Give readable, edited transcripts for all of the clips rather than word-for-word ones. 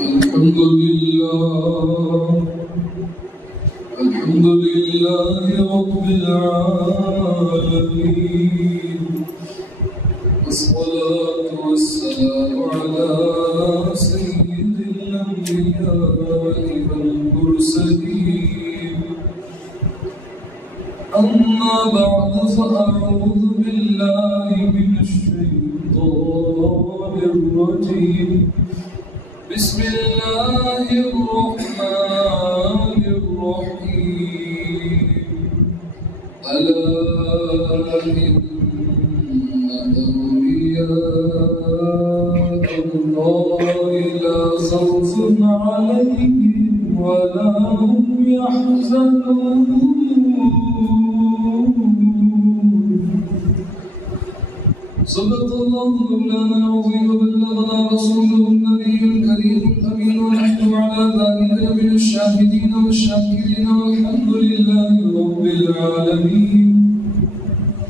الحمد لله رب العالمين، والصلاة والسلام على سيد الأنبياء والمرسلين. أما بعد فأعوذ بالله من الشيطان الرجيم. بسم الله الرحمن الرحيم. ألا إن أولياء الله لا خوف عليهم ولا هم يحزنون. صدق الله مولانا العظيم وبلغنا رسوله النبي الكريم الأمين، ونحن على ذلك من الشاهدين والشاكرين، والحمد لله رب العالمين.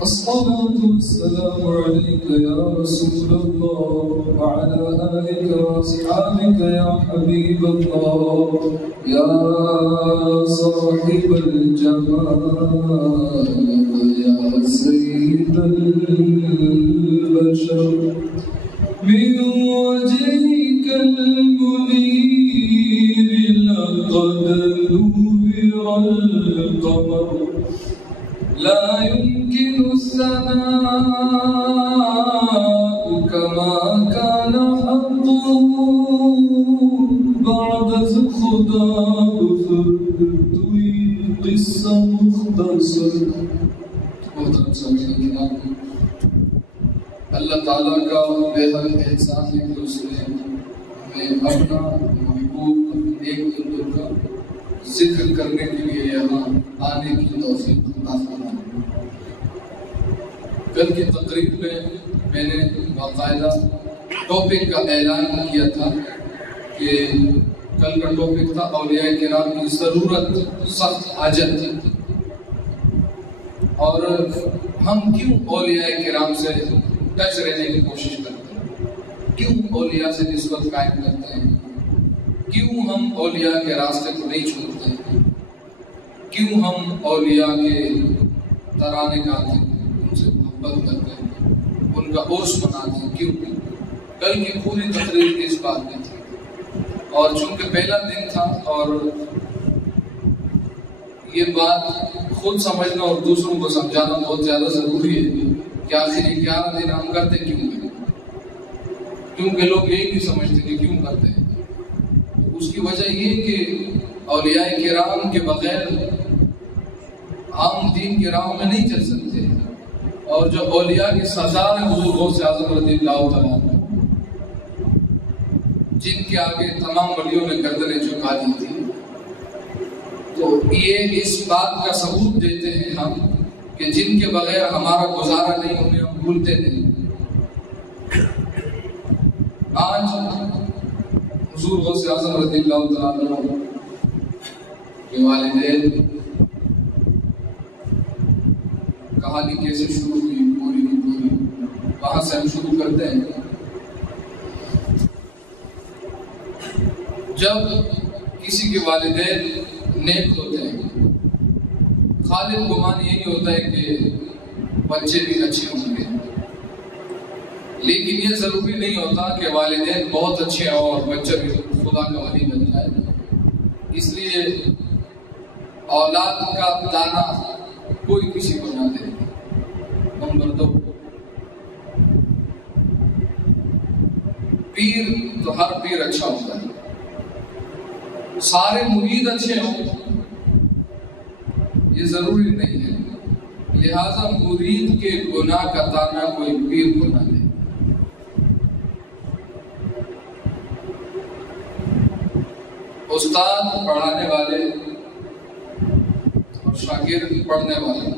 الصلاة والسلام عليك يا رسول الله، وعلى آلك وأصحابك يا حبيب الله، يا صاحب الجمال يا سيد البشر. من وجهك المنير لقد نور القمر، لا يمكن الثناء كما كان حقه بعد خدا توی قصہ مختصر. محترم سامعین کرام، اللہ تعالیٰ کا بے حد احسان ہے کہ اس نے ہمیں اپنا محبوب نیک بندوں کا ذکر کرنے کے لیے یہاں آنے کی توفیق عطا فرمائی. کل کی تقریب میں میں نے باقاعدہ ٹاپک کا اعلان کیا تھا کہ کل کا ٹاپک تھا اولیاء کرام کی ضرورت، سخت حاجت. اور ہم کیوں اولیاء کرام سے ٹچ رہنے کی کوشش کرتے ہیں، کیوں اولیاء سے نسبت قائم کرتے ہیں، کیوں ہم اولیاء کے راستے کو نہیں چھوڑتے ہیں، کیوں ہم اولیاء کے ترانے گاتے ہیں، ان سے محبت کرتے ہیں، ان کا عرس مناتے ہیں. کیوں؟ کل کی پوری تقریر اس بات میں تھی. اور چونکہ پہلا دن تھا اور یہ بات خود سمجھنا اور دوسروں کو سمجھانا بہت زیادہ ضروری ہے کہ آخر یہ 11 دن ہم کرتے کیوں ہیں، کیونکہ لوگ یہی نہیں سمجھتے کہ کیوں کرتے ہیں. اس کی وجہ یہ کہ اولیاء کرام کے بغیر ہم دین کے راہ میں نہیں چل سکتے. اور جو اولیاء کی سردار ہیں حضور غوث اعظم رضی اللہ تعالیٰ عنہ، جن کے آگے تمام ولیوں نے گردنیں جھکا دی تھی، تو یہ اس بات کا ثبوت دیتے ہیں ہم کہ جن کے بغیر ہمارا گزارا نہیں، انہیں ہم بھولتے نہیں. آج حضور غوث اعظم رضی اللہ تعالیٰ عنہ کے والدین، کہانی کیسے شروع ہوئی پوری کی پوری وہاں سے ہم شروع کرتے ہیں. جب کسی کے والدین نیک ہوتے ہیں، خالص گمان یہ نہیں ہوتا ہے کہ بچے بھی اچھے ہوں گے، لیکن یہ ضروری نہیں ہوتا کہ والدین بہت اچھے ہوں اور بچہ بھی خدا کا ولی بن جائے. اس لیے اولاد کا دانا کوئی کسی کو نہ دے. نمبر 2، پیر تو ہر پیر اچھا ہوتا ہے، سارے مرید اچھے ہوں یہ ضروری نہیں ہے. لہذا مرید کے گناہ کا تانا کوئی پیر کو نہ دے. استاد پڑھانے والے اور شاگرد پڑھنے والے،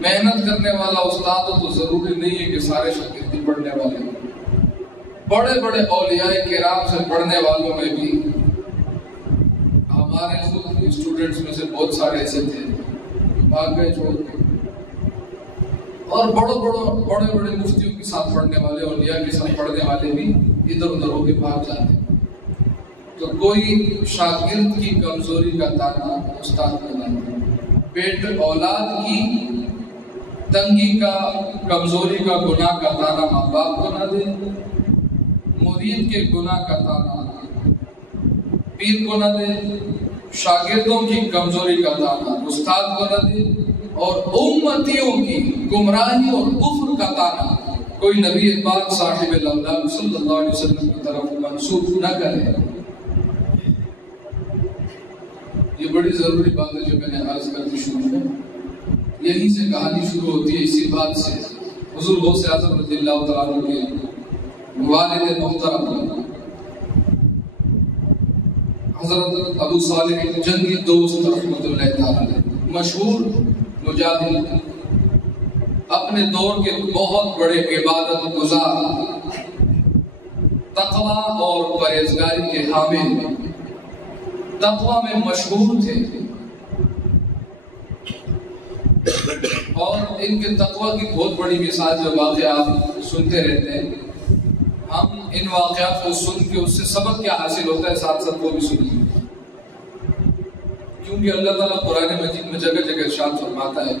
محنت کرنے والا استاد ہو تو ضروری نہیں ہے کہ سارے شاگرد پڑھنے والے. بڑے بڑے اولیاء کرام سے پڑھنے والوں میں بھی ہمارے خود اسٹوڈنٹس میں سے بہت سارے ایسے تھے بھاگ گئے چھوڑ کے. اور بڑے بڑے مفتیوں کے ساتھ پڑھنے والے، اولیاء کے ساتھ پڑھنے والے بھی ادھر ادھر ہو کے بھاگ جاتے ہیں۔ تو کوئی شاگرد کی کمزوری کا تانا استاد کو نہ دے، پیٹ اولاد کی تنگی کا، کمزوری کا، گناہ کا تانا ماں باپ کو نہ دے، مرید کے گناہ کا تانا پیر کو نہ دے، شاگردوں کی کمزوری کا تانا استاد کو نہ دے، اور امتیوں کی گمراہی اور کفر کا تانا کوئی نبی پاک صاحب اللہ صلی اللہ علیہ وسلم کی طرف منسوخ نہ کرے۔ یہ بڑی ضروری بات ہے جو میں نے عرض کرتی شروع میں، یہی سے کہانی شروع ہوتی ہے، اسی بات سے۔ حضور غوث اعظم رضی اللہ تعالیٰ کے والد محترم حضرت ابو صالح جنگی دوست رحمۃ اللہ تعالیٰ، مشہور مجاہد، اپنے دور کے بہت بڑے عبادت گزار، تقویٰ اور پرہیزگاری کے حامل، تقویٰ میں مشہور تھے، اور ان کے تقویٰ کی بہت بڑی مثال جو واقعات سنتے رہتے ہیں، ہم ان واقعات کو سن کے اس سے سبق کیا حاصل ہوتا ہے ساتھ ساتھ وہ بھی سنیے، کیونکہ اللہ تعالیٰ قرآن مجید میں جگہ جگہ ارشاد فرماتا ہے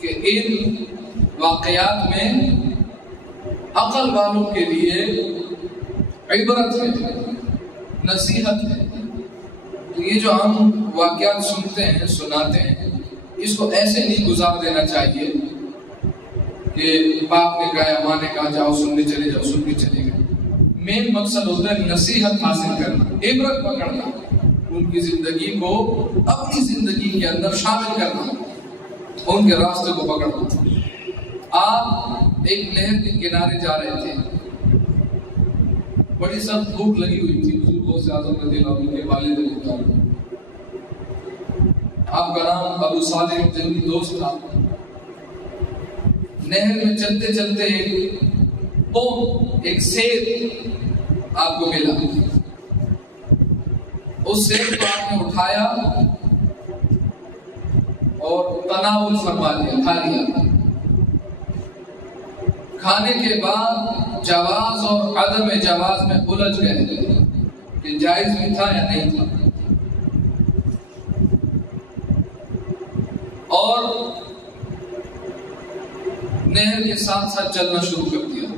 کہ ان واقعات میں عقل والوں کے لیے عبرت ہے، نصیحت ہے۔ تو یہ جو ہم واقعات سنتے ہیں، سناتے ہیں، اس کو ایسے نہیں گزار دینا چاہیے کہ باپ نے کہا، ماں نے کہا جاؤ سننے چلے جاؤ، سننے چلے گئے۔ مین مقصد ہوتا ہے نصیحت حاصل کرنا، عبرت پکڑنا، ان کی زندگی کو اپنی زندگی کے اندر شامل کرنا، ان کے راستے کو پکڑنا۔ آپ ایک نہر کے کنارے جا رہے تھے، بڑی سخت بھوک لگی ہوئی تھی، حضور غوث اعظم رضی اللہ عنہ کے والد محترم، آپ کا نام ابو صالح جنگی دوست تھا۔ نہر میں چلتے چلتے ایک سیب آپ کو ملا، اس سیب کو آپ نے اٹھایا اور تناول فرما لیا، کھا لیا۔ کھانے کے بعد جواز اور عدم جواز میں الجھ گئے کہ جائز بھی تھا یا نہیں تھا، اور نہر کے ساتھ ساتھ چلنا شروع کر دیا۔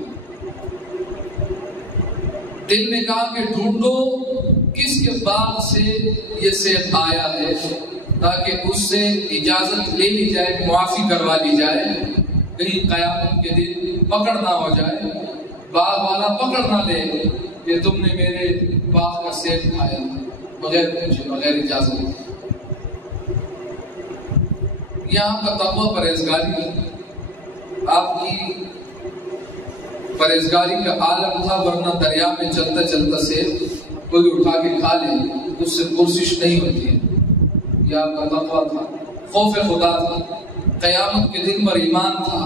دل نے کہا کہ ڈھونڈو کس کے باغ سے یہ سیب آیا ہے، تاکہ اس سے اجازت لے لی جائے، معافی کروا لی جائے، کہیں قیامت کے دن پکڑ نہ ہو جائے، باغ والا پکڑ نہ لے کہ تم نے میرے باغ کا سیب کھایا بغیر پوچھے، بغیر اجازت۔ یہ آپ کا تقویٰ پرہیزگاری ہے، آپ کی پرہیزگاری کا عالم تھا، ورنہ دریا میں چلتا چلتا سے کوئی اٹھا کے کھا لے، اس سے پرسش نہیں ہوتی ہے۔ یہ آپ کا تقویٰ تھا، خوف خدا تھا، قیامت کے دن پر ایمان تھا،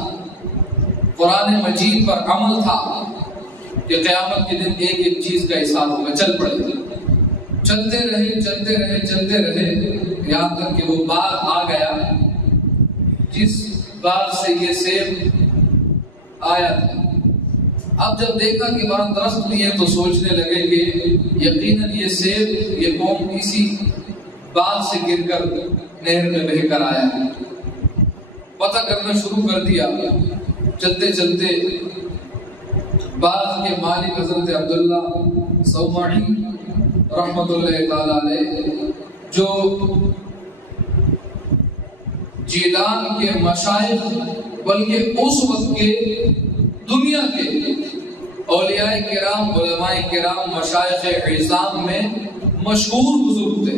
قرآن مجید پر عمل تھا کہ قیامت کے دن ایک ایک چیز کا حساب ہوگا۔ چل پڑے، چلتے رہے یہاں تک کہ وہ باغ آ گیا جس باغ سے یہ سیب آیا تھا۔ اب جب دیکھا کہ وہاں درخت نہیں ہے تو سوچنے لگے کہ یقیناً یہ سیب، یہ قوم کسی باغ سے گر کر نہر میں بہہ کر آیا ہے۔ پتہ کرنا شروع کر دیا، چلتے چلتے باغ کے مالک حضرت عبداللہ صومعی رحمۃ اللہ تعالی علیہ، جو جیلان کے مشائخ بلکہ اس وقت کے دنیا کے اولیاء کرام، علماء کرام، مشائخ عظام میں مشہور بزرگ تھے،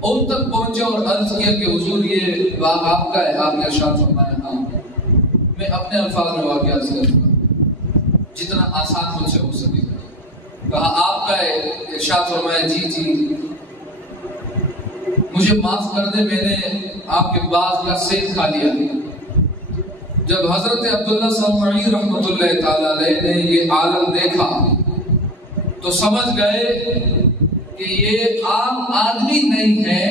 ان تک پہنچے اور عرض کیا کہ حضور یہ باغ آپ کا ہے؟ آپ نے ارشاد فرمایا ہاں۔ میں اپنے الفاظ میں واقعہ عرض کروں گا جتنا آسان مجھ سے ہو سکے۔ کہا آپ کا ہے؟ ارشاد فرمایا جی مجھے معاف کر دے، میں نے آپ کے باغ کا سیب کھا لیا۔ جب حضرت عبداللہ صومعی رحمۃ اللہ تعالی علیہ نے یہ عالم دیکھا تو سمجھ گئے کہ یہ عام آدمی نہیں ہے،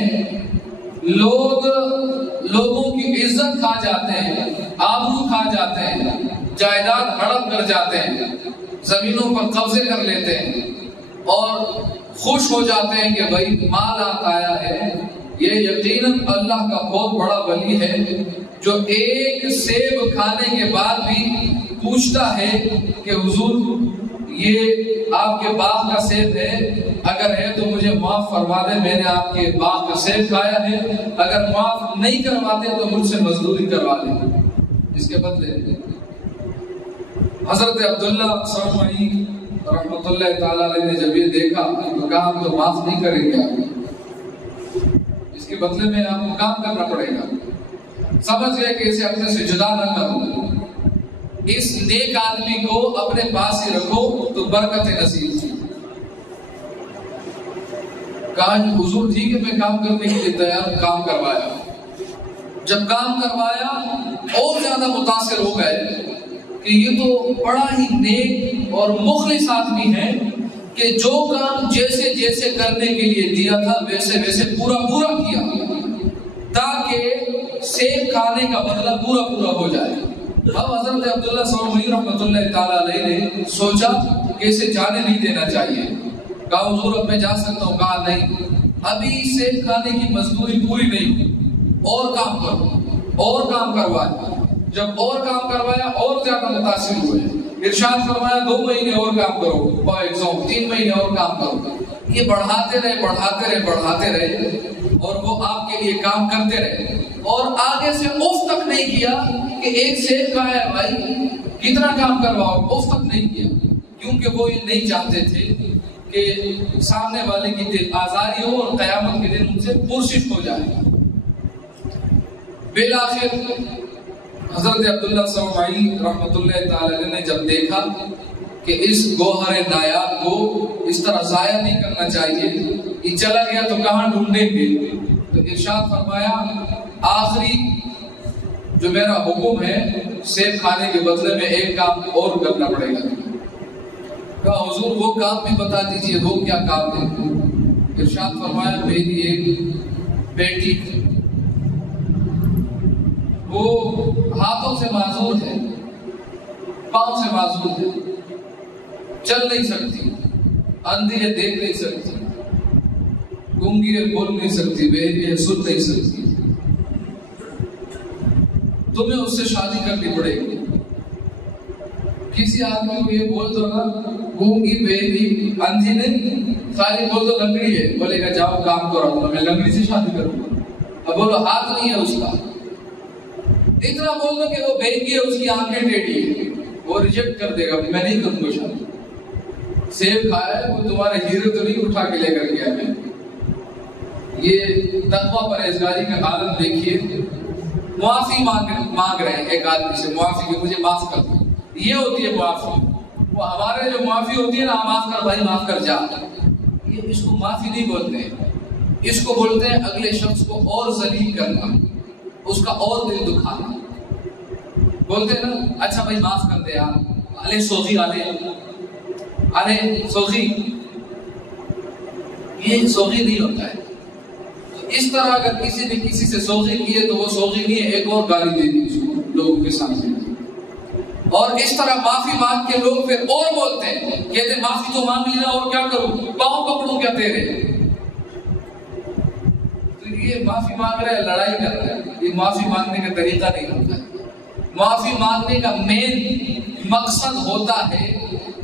لوگوں کی عزت کھا جاتے ہیں، آبرو کھا جاتے ہیں، جائیداد ہڑپ کر جاتے ہیں، زمینوں پر قبضے کر لیتے ہیں اور خوش ہو جاتے ہیں کہ بھائی مال آیا ہے. یہ یقیناً اللہ کا بہت بڑا ولی ہے جو ایک سیب کھانے کے بعد بھی پوچھتا ہے کہ حضور یہ آپ کے باغ کا سیب ہے، اگر ہے تو مجھے معاف فرما دیں، میں نے آپ کے باغ کا سیب کھایا ہے، اگر معاف نہیں کرواتے تو مجھ سے مزدوری کروا لیں. اس کے بدلے حضرت عبداللہ سرمئی رحمۃ اللہ تعالی علیہ نے جب یہ دیکھا تو کہا ہم تو معاف نہیں کریں گے، اس کے بدلے میں آپ کو کام کرنا پڑے گا. سمجھ گئے کہ اسے اپنے سے جدا نہ کرو، اس نیک آدمی کو اپنے پاس ہی رکھو تو برکت نصیب تھی. کہا حضور ٹھیک ہے میں کام کرنے کے لیے تیار، کام کروایا. جب کام کروایا اور زیادہ متاثر ہو گئے کہ یہ تو بڑا ہی نیک اور مخلص آدمی ہے کہ جو کام جیسے جیسے کرنے کے لیے دیا تھا ویسے ویسے پورا کیا تاکہ سیب کھانے کا بدلہ پورا ہو جائے. اب حضرت عبداللہ سرمئی رحمۃ اللہ تعالی علیہ نے سوچا کہ اسے جانے نہیں دینا چاہیے. کہا حضور اب میں جا سکتا ہوں؟ کہا نہیں، ابھی سیب کھانے کی مزدوری پوری نہیں ہوئی، اور کام کرو، اور کام کروایا. جب اور کام کروایا اور زیادہ متاثر ہوئے، ارشاد فرمایا 2 مہینے اور کام کرو، 3 مہینے اور کام کرو. یہ بڑھاتے رہے اور وہ آپ کے لیے کام کرتے رہے اور آگے سے اف تک نہیں کیا کہ ایک سیب کا ہے بھائی کتنا کام کرواؤ، اف تک نہیں کیا، کیونکہ وہ یہ نہیں چاہتے تھے کہ سامنے والے کی دل آزاری ہو اور قیامت کے دن ان سے پرسش ہو جائے. بالآخر حضرت عبداللہ سرمئی رحمۃ اللہ تعالی علیہ نے جب دیکھا کہ اس گوہر نایاب کو اس طرح ضائع نہیں کرنا چاہیے، یہ چلا گیا تو کہاں ڈھونڈیں گے، تو ارشاد فرمایا آخری جو میرا حکم ہے سیب کھانے کے بدلے میں ایک کام اور کرنا پڑے گا. کہا حضور وہ کام بھی بتا دیجئے، وہ کیا کام ہے؟ ارشاد فرمایا میری ایک بیٹی تھی، وہ ہاتھوں سے معذور ہے، پاؤں سے معذور ہے، چل نہیں سکتی، اندھی ہے دیکھ نہیں سکتی، گونگی ہے بول نہیں سکتی، بہری ہے سن نہیں سکتی. تمہیں اس سے شادی کرنی پڑے گی. کسی آدمی کو یہ بول دو نا گونگی بہری اندھی نہیں، خالی بول دو لنگڑی ہے، بولے گا جاؤ کام کرو، تو میں لنگڑی سے شادی کروں گا. اب بولو ہاتھ نہیں ہے اس کا، اتنا بول دو کہ وہ بہنگی ہے، اس کی آنکھیں ٹیڑھی ہے، وہ ریجیکٹ کر دے گا، میں نہیں کروں گا شادی. سیب کھایا ہے وہ تمہارے ہیرے تو نہیں اٹھا کے لے کر گیا. میں یہ تقویٰ پرہیزگاری کا عالم دیکھیے. معافی مانگ رہے ہیں ایک آدمی سے، معافی کہ مجھے معاف کر دو، یہ ہوتی ہے معافی. وہ ہمارے جو معافی ہوتی ہے نا معاف کر بھائی معاف کر جا، یہ اس کو معافی نہیں بولتے ہیں، اس کو بولتے ہیں اگلے شخص کو اور ذلیل کرنا، اس کا اور دل دکھانا. بولتے ہیں نا اچھا بھائی معاف کر دے یار، علی سوزی ارے سوزی، یہ سوزی نہیں ہوتا ہے. تو اس طرح اگر کسی نے کسی سے سوزی کی ہے تو وہ سوزی نہیں ہے، ایک اور گالی دے دی اس کو لوگوں کے سامنے. اور اس طرح معافی مانگ کے لوگ پھر اور بولتے ہیں، کہتے ہیں معافی تو مانگ لینا اور کیا کروں، پاؤں پکڑوں کیا تیرے. تو یہ معافی مانگ رہا ہے، لڑائی کر رہا ہے، یہ معافی مانگنے کا طریقہ نہیں ہوتا ہے. معافی مانگنے کا مین مقصد ہوتا ہے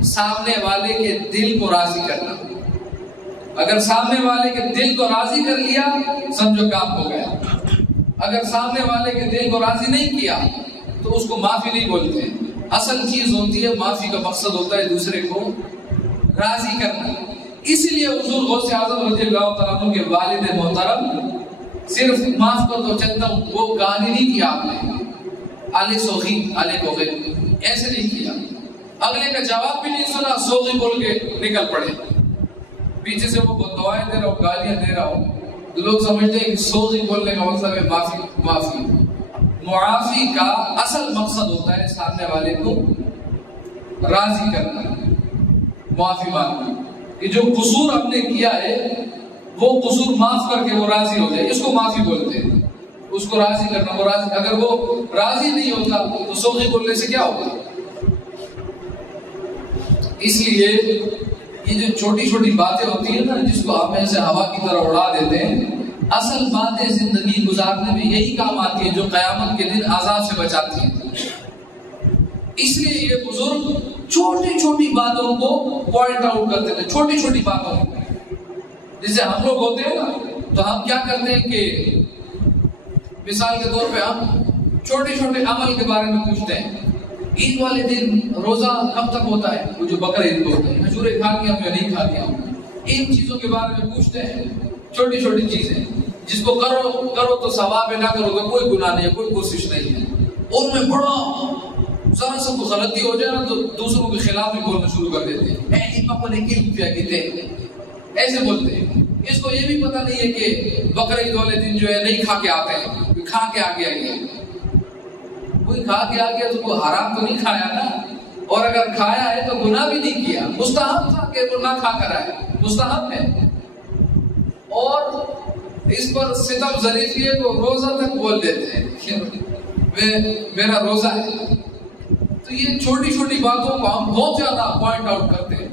سامنے والے کے دل کو راضی کرنا. اگر سامنے والے کے دل کو راضی کر لیا سمجھو کام ہو گیا. اگر سامنے والے کے دل کو راضی نہیں کیا تو اس کو معافی نہیں بولتے. اصل چیز ہوتی ہے معافی کا مقصد ہوتا ہے دوسرے کو راضی کرنا. اس لیے حضور غوث اعظم رضی اللہ تعالیٰ عنہ کے والد محترم صرف معاف کر دو چلتا ہوں وہ گالی نہیں کیا آپ نے، علی سوغی علی بوغے ایسے نہیں کیا. اگلے کا جواب بھی نہیں سنا، سوغی بول کے نکل پڑے. پیچھے سے وہ دعائیں دے رہا ہوں، گالیاں دے رہا ہوں، تو لوگ سمجھتے ہیں کہ سوغی بولنے کا مطلب ہے معافی. معافی کا اصل مقصد ہوتا ہے سامنے والے کو راضی کرنا، معافی مانگنا کہ جو قصور ہم نے کیا ہے وہ قصور معاف کر کے وہ راضی ہو جائے، اس کو معافی بولتے ہیں، اس کو راضی کرنا۔ وہ راضی، اگر وہ راضی نہیں ہوتا تو سوغی بولنے سے کیا ہوگا؟ اس لیے یہ جو چھوٹی چھوٹی باتیں ہوتی ہیں نا، جس کو آپ ایسے ہوا کی طرح اڑا دیتے ہیں، اصل باتیں زندگی گزارنے میں یہی کام آتی ہیں جو قیامت کے دن عذاب سے بچاتی ہیں۔ اس لیے یہ بزرگ چھوٹی چھوٹی باتوں کو پوائنٹ آؤٹ کرتے تھے، چھوٹی چھوٹی باتوں کو۔ جیسے ہم لوگ ہوتے ہیں نا، تو ہم کیا کرتے ہیں کہ مثال کے طور پہ ہم چھوٹے چھوٹے عمل کے بارے میں پوچھتے ہیں، عید والے دن روزہ کب تک ہوتا ہے، وہ جو بقر عید کو ہوتا ہے، کھجوریں کھا لیا یا نہیں کھا لیا، ان چیزوں کے بارے میں پوچھتے ہیں، چھوٹی چھوٹی چیزیں جس کو کرو تو ثواب ہے، نہ کرو تو کوئی گناہ نہیں ہے، کوئی کوشش نہیں ہے۔ ان میں بڑا ذرا سا کوئی غلطی ہو جائے نا تو دوسروں کے خلاف بھی بولنا شروع کر دیتے ہیں، ایسے بولتے ہیں۔ اس کو یہ بھی پتہ نہیں ہے کہ بقر عید والے دن جو ہے نہیں کھا کے آتے ہیں، کھا کے آ گیا، کوئی کھا کے آ گیا تو کوئی حرام تو نہیں کھایا نا، اور اگر کھایا ہے تو گناہ بھی نہیں کیا، مستحب تھا کہ وہ نہ کھا کر آئے، مستحب ہے۔ اور اس پر ستم ظریف ہے تو روزہ تک بول دیتے ہیں میرا روزہ ہے۔ تو یہ چھوٹی چھوٹی باتوں کو ہم بہت زیادہ پوائنٹ آؤٹ کرتے ہیں،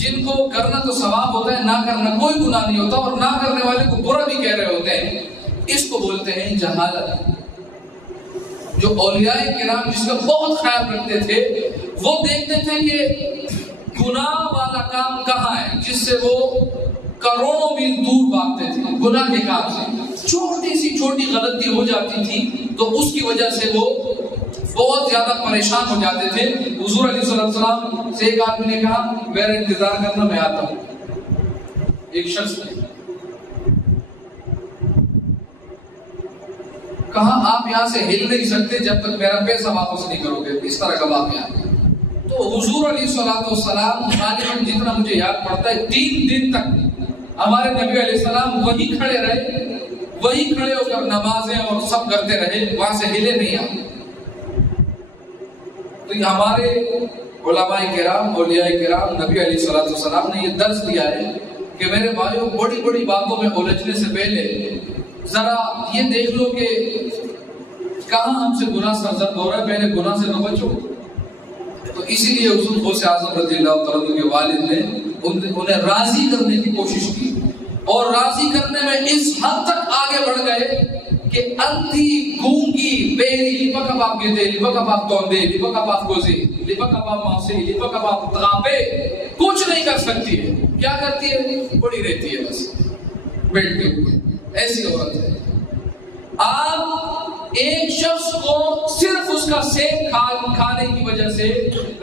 جن کو کرنا تو ثواب ہوتا ہے، نہ کرنا کوئی گناہ نہیں ہوتا، اور نہ کرنے والے کو برا بھی کہہ رہے ہوتے ہیں۔ اس کو بولتے ہیں جہالت۔ جو اولیاء کرام جس کا بہت خیال رکھتے تھے، وہ دیکھتے تھے کہ گناہ والا کام کہاں ہے، جس سے وہ کروڑوں میل دور بھاگتے تھے گناہ کے کام سے۔ چھوٹی سی چھوٹی غلطی ہو جاتی تھی تو اس کی وجہ سے وہ بہت زیادہ پریشان ہو جاتے تھے۔ حضور علیہ السلام سے ایک آدمی نے کہا میرا انتظار کرنا، میں آتا ہوں۔ ایک شخص نے کہا آپ یہاں سے ہل نہیں سکتے جب تک میرا پیسہ واپس نہیں کرو گے، اس طرح کا واقعہ۔ تو حضور علیہ السلام غالباً جتنا مجھے یاد پڑتا ہے 3 دن تک ہمارے نبی علیہ السلام وہی کھڑے رہے، وہی کھڑے ہو کر نمازیں اور سب کرتے رہے، وہاں سے ہلے نہیں آئے۔ تو یہ ہمارے علماء کرام، اولیاء کرام، نبی علیہ السلام نے یہ درس دیا ہے کہ میرے بھائیوں، بڑی بڑی باتوں میں الجھنے سے پہلے ذرا یہ دیکھ لو کہ کہاں ہم سے گناہ سرزد ہو رہا ہے، پہلے گناہ سے تو بچو۔ تو اسی لیے حضور غوث اعظم رضی اللہ تعالیٰ کے والد نے انہیں راضی کرنے کی کوشش کی، اور راضی کرنے میں اس حد تک آگے بڑھ گئے کہ اندھی، گونگی، بہری، لپک باپ گیتے، لپک باپ توندے، لپک باپ گوزے، لپک باپ ماسے، لپک باپ تغابے کچھ نہیں کر سکتی ہے۔ کیا کرتی ہے؟ پڑی رہتی ہے بس بیٹھ کے اوپر۔ ایسی عورت ہے۔ آپ ایک شخص کو صرف اس کا سیب کھانے کی وجہ سے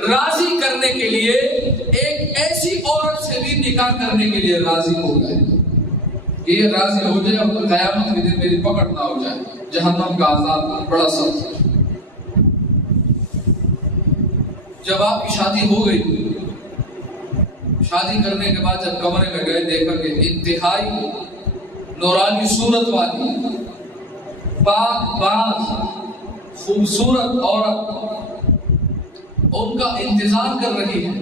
راضی کرنے کے لیے ایک ایسی عورت سے بھی نکاح کرنے کے لیے راضی ہو گئے کہ یہ راضی ہو جائے اور قیامت کے دن میری پکڑ نہ ہو جائے۔ جہنم کا عذاب بڑا سخت ہے۔ جب آپ کی شادی ہو گئی، شادی کرنے کے بعد جب کمرے میں گئے، دیکھا کہ انتہائی نورانی صورت والی، پاک باز، خوبصورت عورت ان کا انتظار کر رہی ہے۔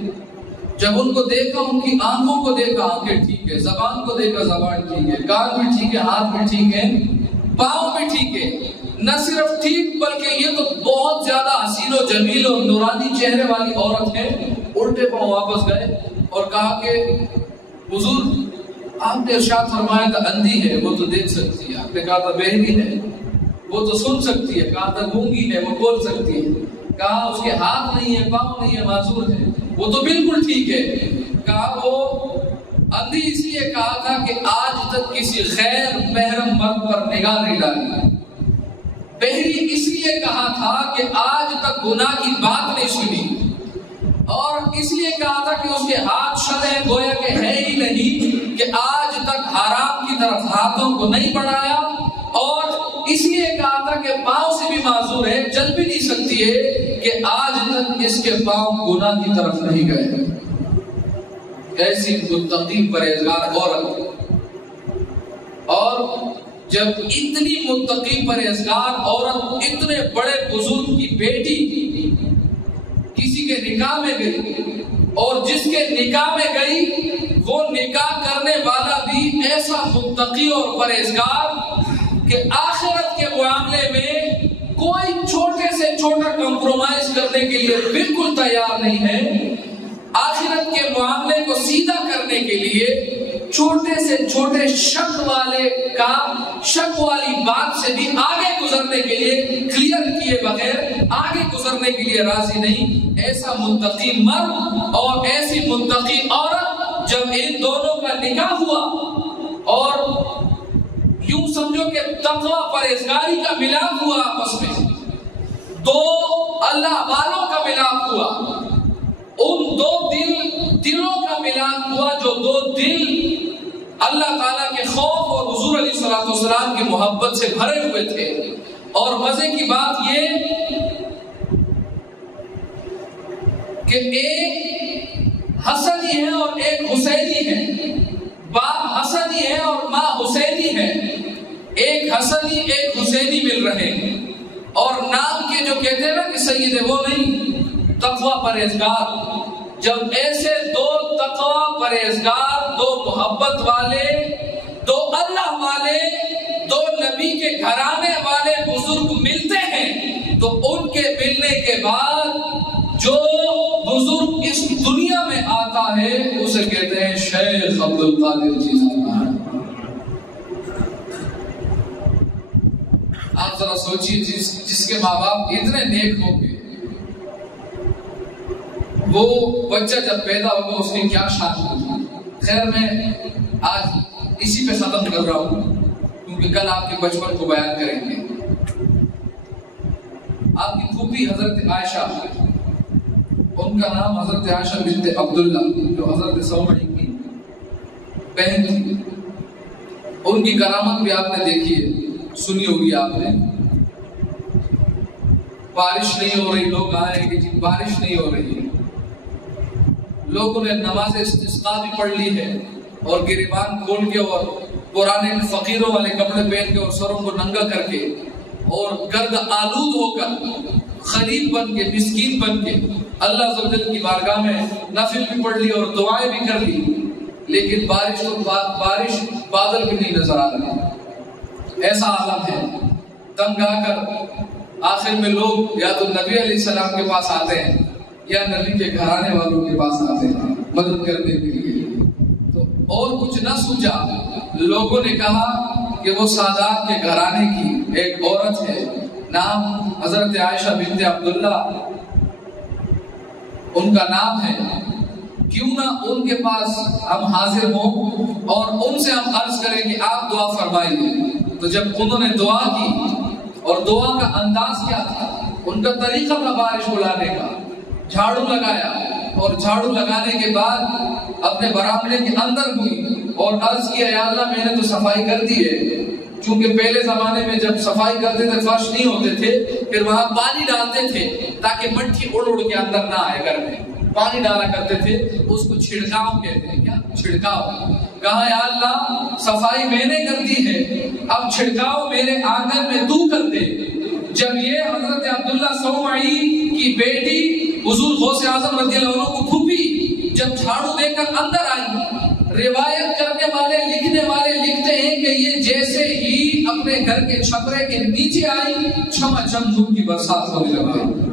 جب ان کو دیکھا، ان کی آنکھوں کو دیکھا، آنکھیں ٹھیک ہے، زبان کو دیکھا، زبان ٹھیک ہے، کان بھی ٹھیک ہے، ہاتھ بھی ٹھیک ہے، پاؤں بھی ٹھیک ہے۔ نہ صرف ٹھیک بلکہ یہ تو بہت زیادہ حسین و جمیل اور نورانی چہرے والی عورت ہے۔ الٹے پاؤں واپس گئے اور کہا کہ حضور آپ نے ارشاد فرمایا تھا اندھی ہے وہ تو دیکھ سکتی ہے، آپ نے کہا تھا بہری ہے وہ تو سن سکتی ہے، کہا تھا گونگی ہے وہ بول سکتی ہے، کہا اس کے ہاتھ نہیں ہے، پاؤں نہیں ہے، معذور ہے، وہ تو بالکل ٹھیک ہے۔ کہا وہ اندھی اس لیے کہا تھا کہ آج تک کسی غیر محرم مرد پر نگاہ نہیں ڈالی، بہری اس لیے کہا تھا کہ آج تک گناہ کی بات نہیں سنی، اور اس لیے کہا تھا کہ اس کے ہاتھ شل ہے، گویا کہ ہے ہی نہیں، کہ آج تک حرام کی طرف ہاتھوں کو نہیں بڑھایا، اور اس لیے کہا تھا کہ پاؤں سے بھی معذور ہے، چل بھی نہیں سکتی ہے، کہ آج تک اس کے پاؤں گناہ کی طرف نہیں گئے۔ ایسی متقی پرہیزگار عورت، اور جب اتنی متقی پرہیزگار عورت اتنے بڑے بزرگ کی بیٹی کسی کے نکاح میں گئی، اور جس کے نکاح میں گئی وہ نکاح کرنے والا بھی ایسا متقی اور پرہیزگار کہ آخرت کے معاملے میں کوئی چھوٹے سے چھوٹا کمپرومائز کرنے کے لیے بالکل تیار نہیں ہے، آخرت کے معاملے کو سیدھا کرنے کے لیے چھوٹے سے چھوٹے شک والے کام، شک والی بات سے بھی آگے گزرنے کے لیے کلیئر کیے بغیر آگے گزرنے کے لیے راضی نہیں۔ ایسا متقی مرد اور ایسی متقی عورت جب ان دونوں کا نکاح ہوا اور یوں سمجھو کہ تقوی پرہیزگاری کا ملاپ ہوا، آپس میں دو اللہ والوں کا ملاپ ہوا، ان دو دلوں کا ملاپ ہوا، جو دو دل اللہ تعالیٰ کے خوف اور حضور علیہ الصلوۃ والسلام کی محبت سے بھرے ہوئے تھے۔ اور مزے کی بات یہ کہ ایک حسنی ہے اور ایک حسینی ہے، باپ حسنی ہے اور ماں حسینی ہے، ایک حسنی ایک حسینی مل رہے ہیں، اور نام کے جو کہتے ہیں نا کہ سید ہے وہ نہیں، تقوی پرہیزگار۔ جب ایسے دو تقوی پرہیزگار، دو محبت والے، دو اللہ والے، دو نبی کے گھرانے والے بزرگ ملتے ہیں تو ان کے ملنے کے بعد جو بزرگ اس دنیا میں آتا ہے اسے کہتے ہیں شیخ عبد القادر جیلانی۔ آپ ذرا سوچیے، جس کے ماں باپ اتنے نیک ہوں گے، وہ بچہ جب پیدا ہوگا اس کی کیا شان ہوگی۔ خیر میں آج اسی پہ ختم کر رہا ہوں کیونکہ کل آپ کے بچپن کو بیان کریں گے۔ آپ کی پھوپھی حضرت عائشہ، ان کا نام حضرت عائشہ بنت عبداللہ جو حضرت سومعی کی بہن تھی، ان کی کرامت بھی آپ نے دیکھی ہے، سنی ہوگی آپ نے۔ بارش نہیں ہو رہی، لوگ آئے کہ جی بارش نہیں ہو رہی، لوگوں نے نماز استسقاء بھی پڑھ لی ہے اور گریبان کھول کے اور پرانے فقیروں والے کپڑے پہن کے اور سروں کو ننگا کر کے اور گرد آلود ہو کر غریب بن کے، مسکین بن کے اللہ عز و جل کی بارگاہ میں نفل بھی پڑھ لی اور دعائیں بھی کر لی، لیکن بارش بادل بھی نہیں نظر آ رہا۔ ایسا عالم ہے، تنگ آ کر آخر میں لوگ یا تو نبی علیہ السلام کے پاس آتے ہیں یا نبی کے گھرانے والوں کے پاس آتے ہیں مدد کرنے کے لیے۔ تو اور کچھ نہ سوچا، لوگوں نے کہا کہ وہ سادات کے گھرانے کی ایک عورت ہے، نام حضرت عائشہ بنت عبداللہ ان کا نام ہے، کیوں نہ ان کے پاس ہم حاضر ہوں اور ان سے ہم عرض کریں کہ آپ دعا فرمائیے۔ تو جب انہوں نے دعا کی، اور دعا کا انداز کیا تھا، ان کا طریقہ تھا بارش بلانے کا، جھاڑو لگایا اور جھاڑو لگانے کے بعد اپنے برآمدے کے اندر ہوئی اور عرض کیا، یا اللہ میں نے تو صفائی کر دی ہے، چونکہ پہلے زمانے میں جب صفائی کرتے تھے فرش نہیں ہوتے تھے، پھر وہاں پانی ڈالتے تھے تاکہ مٹی اڑ اڑ کے اندر نہ آئے، گھر میں پانی ڈالا کرتے تھے، اس کو چھڑکاؤ کہتے ہیں۔ کیا چھڑکاؤ؟ کہا یا اللہ صفائی میں نے کر دی ہے، اب چھڑکاؤ میرے آنگن میں تو کر دے۔ جب یہ حضرت عبداللہ سومعی کی بیٹی حضور غوث اعظم رضی اللہ عنہ کو پھوپھی جب جھاڑو دے کر اندر آئی، روایت کرنے والے لکھنے والے لکھتے ہیں کہ یہ جیسے ہی اپنے گھر کے چھپرے کے نیچے آئی، چھما چھم نور کی برسات ہونے لگ گئی۔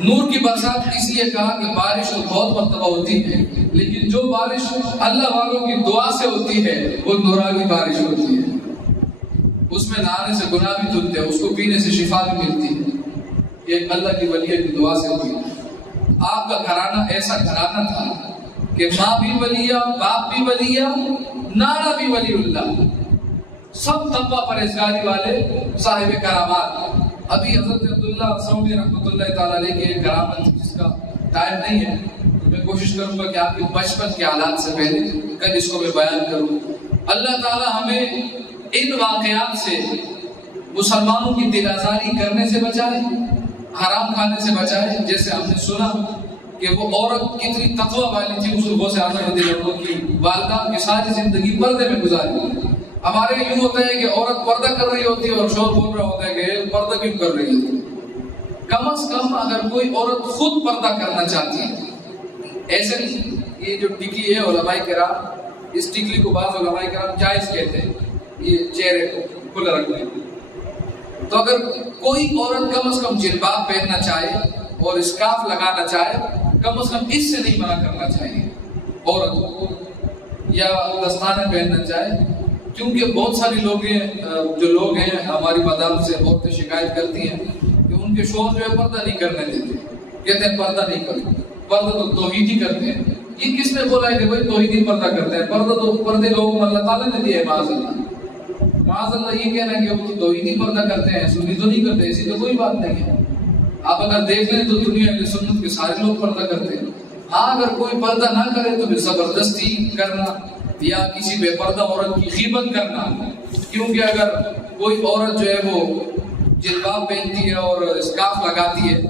نور کی برسات اس لیے کہا کہ بارش تو بہت مرتبہ ہوتی ہے، لیکن جو بارش اللہ والوں کی دعا سے ہوتی ہے وہ نورانی بارش ہوتی ہے۔ اس میں نہانے سے گناہ بھی دھلتے ہیں، اس کو پینے سے شفا بھی ملتی ہے، یہ اللہ کی ولی کی دعا سے ہوتی ہے۔ آپ کا گھرانہ ایسا گھرانہ تھا کہ ماں بھی ولیہ، باپ بھی ولیہ، نانا بھی ولی اللہ، سب تقوی پرہیزگاری والے صاحب کرامات۔ ابھی حضرت عبداللہ سومعی رحمۃ اللہ تعالیٰ علیہ کی ایک کرامت جس کا ٹائم نہیں ہے، تو میں کوشش کروں گا کہ آپ کے بچپن کے حالات سے پہلے کل اس کو میں بیان کروں۔ اللہ تعالیٰ ہمیں ان واقعات سے مسلمانوں کی دل آزاری کرنے سے بچائے، حرام کھانے سے بچائے۔ جیسے ہم نے سنا کہ وہ عورت کتنی تقوی والی تھی، حضور غوث اعظم رضی اللہ عنہ کی والدہ کی ساری زندگی پردے میں گزاری۔ ہمارے یوں ہوتا ہے کہ عورت پردہ کر رہی ہوتی ہے اور شوہر بول رہا ہوتا ہے کہ پردہ کیوں کر رہی ہے۔ کم از کم اگر کوئی عورت خود پردہ کرنا چاہتی ہے، ایسے نہیں یہ جو ٹکی ہے علماء کرام اس ٹکلی کو بعض علماء کرام جائز کہتے ہیں، یہ چہرے کو کھلا رکھنے کو۔ تو اگر کوئی عورت کم از کم جلباب پہننا چاہے اور اسکارف لگانا چاہے، کم از کم اس سے نہیں منع کرنا چاہیے عورت کو، یا دستانے پہننا چاہے، کیونکہ بہت ساری لوگ ہیں ہماری مدام سے عورتیں شکایت کرتی ہیں کہ ان کے شوہر جو ہے پردہ نہیں کرنے دیتے، کہتے ہیں پردہ نہیں کرتے، پردہ تو توحیدی کرتے ہیں۔ یہ کس نے بولا ہے کہ بھائی توحیدی پردہ کرتے ہیں؟ پردہ تو پردے کا حکم اللہ تعالیٰ نے دیا ہے، معاذ اللہ یہ کہنا ہے کہ وہ توحیدی پردہ کرتے ہیں، سنی تو نہیں کرتے، ایسی تو کوئی بات نہیں ہے۔ آپ اگر دیکھ لیں تو دنیا میں سنت کے سارے لوگ پردہ کرتے ہیں۔ ہاں اگر کوئی پردہ نہ کرے تو پھر زبردستی کرنا یا کسی بے پردہ عورت کی غیبت کرنا، کیونکہ اگر کوئی عورت جو ہے وہ جلباب پہنتی ہے اور اسکارف لگاتی ہے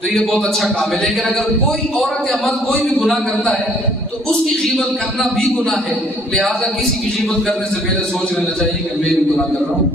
تو یہ بہت اچھا کام ہے، لیکن اگر کوئی عورت یا مرد کوئی بھی گناہ کرتا ہے تو اس کی غیبت کرنا بھی گناہ ہے۔ لہٰذا کسی کی غیبت کرنے سے پہلے سوچ لینا چاہیے کہ میں بھی گناہ کر رہا ہوں،